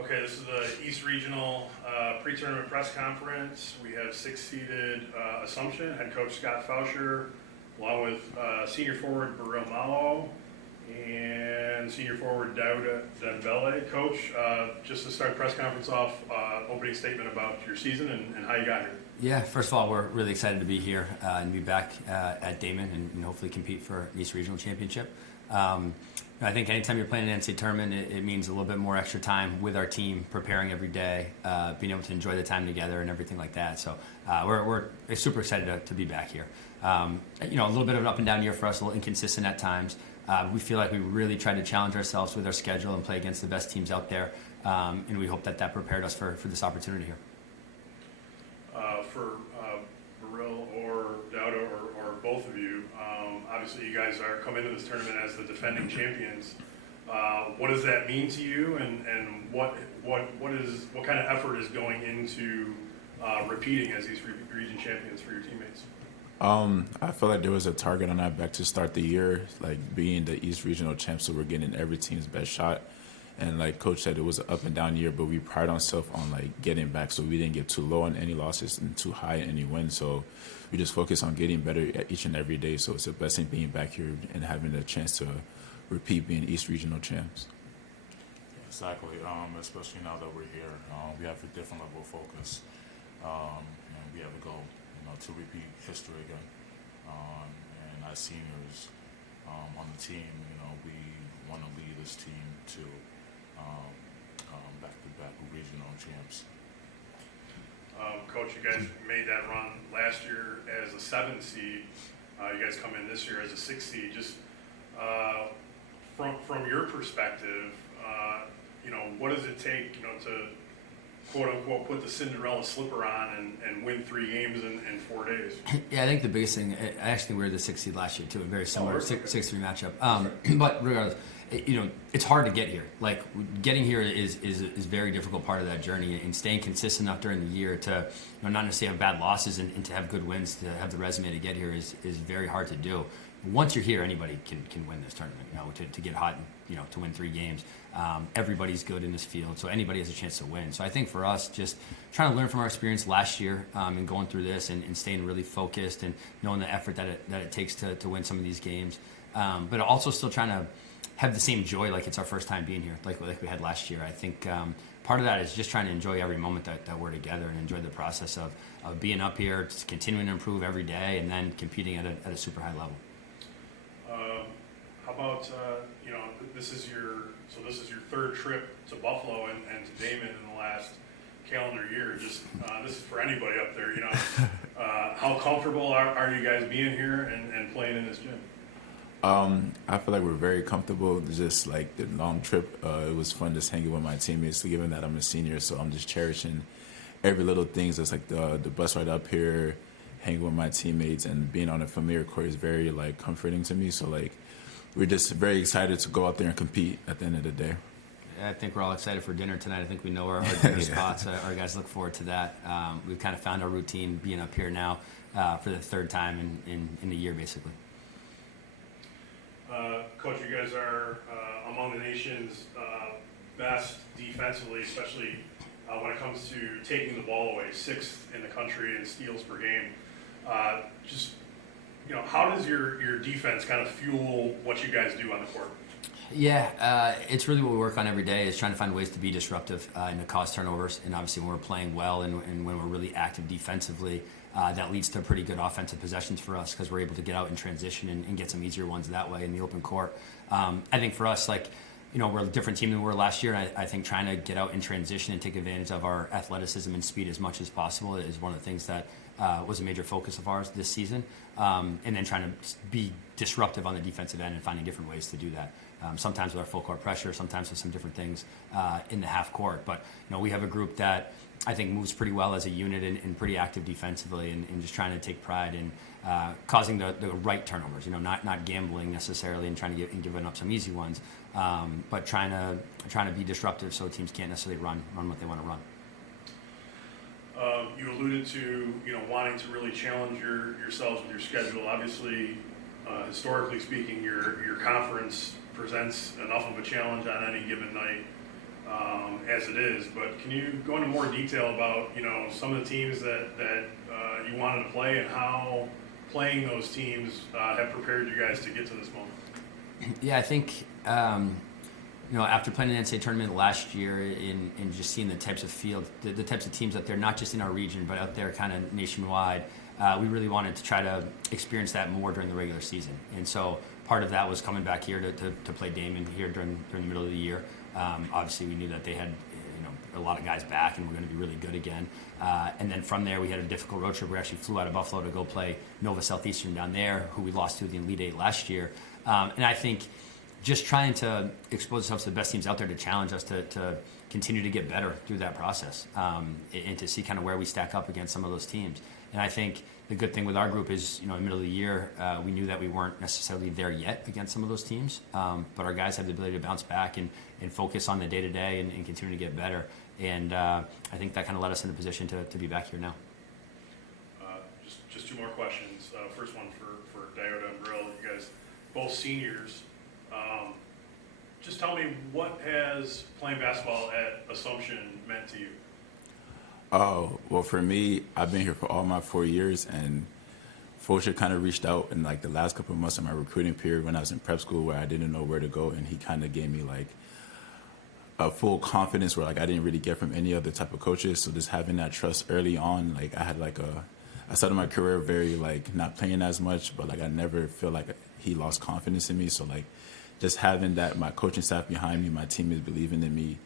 Okay, this is the East Regional pre-tournament press conference. We have six-seeded Assumption, head coach Scott Fauscher, along with senior forward Burrell Malo and senior forward Dauda Dembele. Coach, just to start press conference off, opening statement about your season and how you got here. Yeah, first of all, we're really excited to be here and be back at Damon and hopefully compete for East Regional Championship. I think anytime you're playing an NCAA tournament, it means a little bit more extra time with our team, preparing every day, being able to enjoy the time together and everything like that. So we're super excited to be back here. A little bit of an up and down year for us, a little inconsistent at times. We feel like we really tried to challenge ourselves with our schedule and play against the best teams out there, and we hope that prepared us for this opportunity here. For Burrell or Dauda or both of you, obviously you guys are come into this tournament as the defending champions. What does that mean to you, and what kind of effort is going into repeating as East Region champions for your teammates? I feel like there was a target on our back to start the year, like being the East Regional champs, so we're getting every team's best shot. And like Coach said, it was an up and down year, but we pride ourselves on like getting back, so we didn't get too low on any losses and too high in any wins. So we just focus on getting better each and every day. So it's a blessing being back here and having the chance to repeat being East Regional champs. Exactly, especially now that we're here, we have a different level of focus, and we have a goal, to repeat history again. And as seniors on the team, we want to lead this team to back-to-back regional champs. Coach, you guys made that run last year as a 7 seed. You guys come in this year as a 6 seed. Just from your perspective, what does it take, to quote unquote put the Cinderella slipper on and win 3 games in 4 days? Yeah, I think the biggest thing, actually we were the 6th seed last year too, a very similar 6-3 matchup. But regardless, it's hard to get here. Like getting here is a very difficult part of that journey, and staying consistent enough during the year to not necessarily have bad losses and to have good wins, to have the resume to get here is very hard to do. Once you're here, anybody can win this tournament. To get hot and to win 3 games. Everybody's good in this field, so anybody has a chance to win. So I think for us, just trying to learn from our experience last year and going through this and staying really focused and knowing the effort that it takes to win some of these games, but also still trying to have the same joy like it's our first time being here, like we had last year. I think part of that is just trying to enjoy every moment that we're together and enjoy the process of being up here, just continuing to improve every day, and then competing at a super high level. How about this is your 3rd trip to Buffalo and to Damon in the last calendar year. Just this is for anybody up there. How comfortable are you guys being here and playing in this gym? I feel like we're very comfortable. Just like the long trip, it was fun just hanging with my teammates. Given that I'm a senior, so I'm just cherishing every little thing. Just like the bus ride up here, hanging with my teammates, and being on a familiar court is very like comforting to me. So like we're just very excited to go out there and compete at the end of the day. I think we're all excited for dinner tonight. I think we know our dinner spots. Our guys look forward to that. We've kind of found our routine being up here now for the 3rd time in a year, basically. Coach, you guys are among the nation's best defensively, especially when it comes to taking the ball away, 6th in the country in steals per game. How does your defense kind of fuel what you guys do on the court? Yeah, it's really what we work on every day, is trying to find ways to be disruptive and to cause turnovers. And obviously when we're playing well and when we're really active defensively, that leads to pretty good offensive possessions for us, because we're able to get out in transition and get some easier ones that way in the open court. I think for us, we're a different team than we were last year, and I think trying to get out in transition and take advantage of our athleticism and speed as much as possible is one of the things that was a major focus of ours this season. And then trying to be disruptive on the defensive end and finding different ways to do that. Sometimes with our full court pressure, sometimes with some different things in the half court. But we have a group that I think moves pretty well as a unit and pretty active defensively, and just trying to take pride in causing the right turnovers. Not gambling necessarily and trying to giving up some easy ones, but trying to be disruptive so teams can't necessarily run what they want to run. You alluded to wanting to really challenge yourselves with your schedule. Obviously, historically speaking, your conference presents enough of a challenge on any given night as it is, but can you go into more detail about, some of the teams that you wanted to play and how playing those teams have prepared you guys to get to this moment? Yeah, I think after playing an NCAA tournament last year and just seeing the types of field, the types of teams out there, not just in our region but out there kind of nationwide, we really wanted to try to experience that more during the regular season. And so part of that was coming back here to play Damon here during the middle of the year. Obviously, we knew that they had a lot of guys back and we're going to be really good again. And then from there, we had a difficult road trip. We actually flew out of Buffalo to go play Nova Southeastern down there, who we lost to in the Elite Eight last year. And I think just trying to expose ourselves to the best teams out there to challenge us to continue to get better through that process, and to see kind of where we stack up against some of those teams. And I think the good thing with our group is, in the middle of the year, we knew that we weren't necessarily there yet against some of those teams, but our guys have the ability to bounce back and focus on the day-to-day and continue to get better. And I think that kind of led us in a position to be back here now. Just two more questions. First one for Diota and Brill. You guys both seniors. Just tell me, what has playing basketball at Assumption meant to you? Oh, well, for me, I've been here for all my 4 years, and Fulcher kind of reached out in like the last couple of months of my recruiting period when I was in prep school where I didn't know where to go, and he kind of gave me like a full confidence where like I didn't really get from any other type of coaches. So just having that trust early on, like I started my career very like not playing as much, but like I never feel like he lost confidence in me. So like just having that, my coaching staff behind me, my teammates believing in me,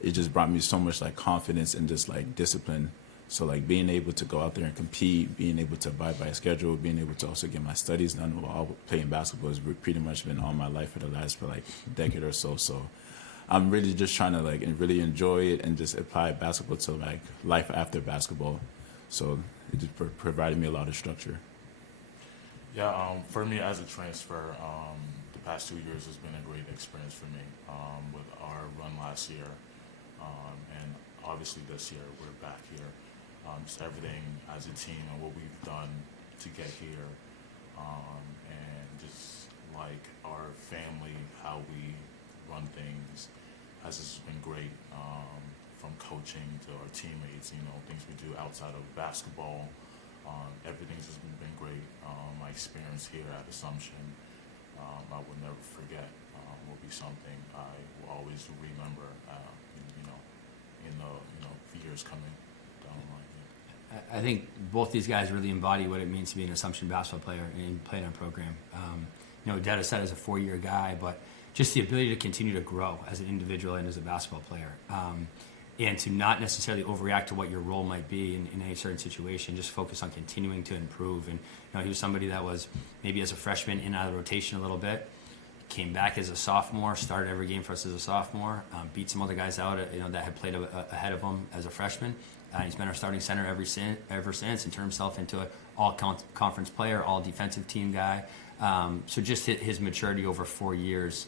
it just brought me so much like confidence and just like discipline. So like being able to go out there and compete, being able to abide by a schedule, being able to also get my studies done while playing basketball has pretty much been all my life for the last like decade or so. So I'm really just trying to like and really enjoy it and just apply basketball to like life after basketball. So it just provided me a lot of structure. Yeah, for me as a transfer, the past 2 years has been a great experience for me with our run last year. And obviously this year we're back here. Just everything as a team and what we've done to get here. And just like our family, how we run things has just been great. From coaching to our teammates, things we do outside of basketball. Everything's just been great. My experience here at Assumption, I will never forget. Will be something I will always remember. In the years coming down the line. Yeah. I think both these guys really embody what it means to be an Assumption basketball player and play in our program. Data said as a 4-year guy, but just the ability to continue to grow as an individual and as a basketball player. And to not necessarily overreact to what your role might be in any certain situation, just focus on continuing to improve. And he was somebody that was maybe as a freshman in and out of the rotation a little bit, came back as a sophomore, started every game for us as a sophomore, beat some other guys out that had played ahead of him as a freshman. He's been our starting center ever since, and turned himself into an all-conference player, all-defensive team guy. So just his maturity over 4 years,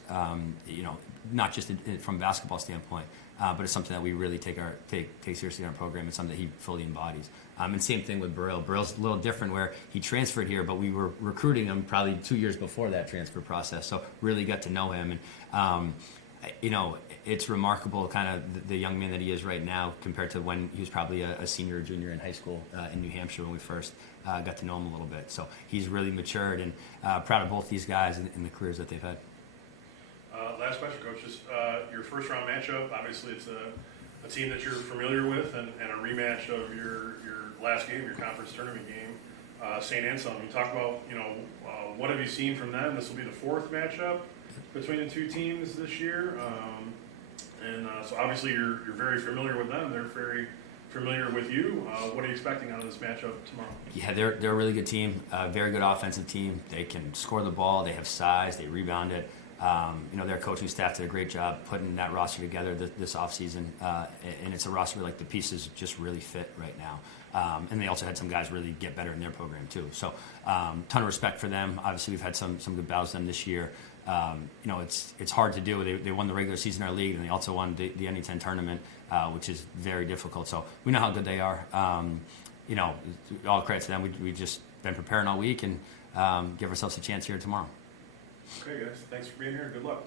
not just from a basketball standpoint, but it's something that we really take seriously in our program. It's something that he fully embodies. And same thing with Burrell. Burrell's a little different where he transferred here, but we were recruiting him probably 2 years before that transfer process. So really got to know him. And, it's remarkable kind of the young man that he is right now compared to when he was probably a senior or junior in high school in New Hampshire when we first got to know him a little bit. So he's really matured, and proud of both these guys and the careers that they've had. Last question, Coach. Just your first round matchup. Obviously, it's a team that you're familiar with, and a rematch of your last game, your conference tournament game, St. Anselm. You talk about what have you seen from them? This will be the fourth matchup between the two teams this year, so obviously you're very familiar with them. They're very familiar with you. What are you expecting out of this matchup tomorrow? Yeah, they're a really good team, very good offensive team. They can score the ball. They have size. They rebound it. Their coaching staff did a great job putting that roster together this offseason, and it's a roster where like the pieces just really fit right now. And they also had some guys really get better in their program too. So ton of respect for them. Obviously, we've had some good battles with them this year. It's hard to do. They won the regular season in our league, and they also won the NE10 tournament, which is very difficult. So we know how good they are. All credit to them. We've just been preparing all week and give ourselves a chance here tomorrow. Okay, guys. Thanks for being here. Good luck.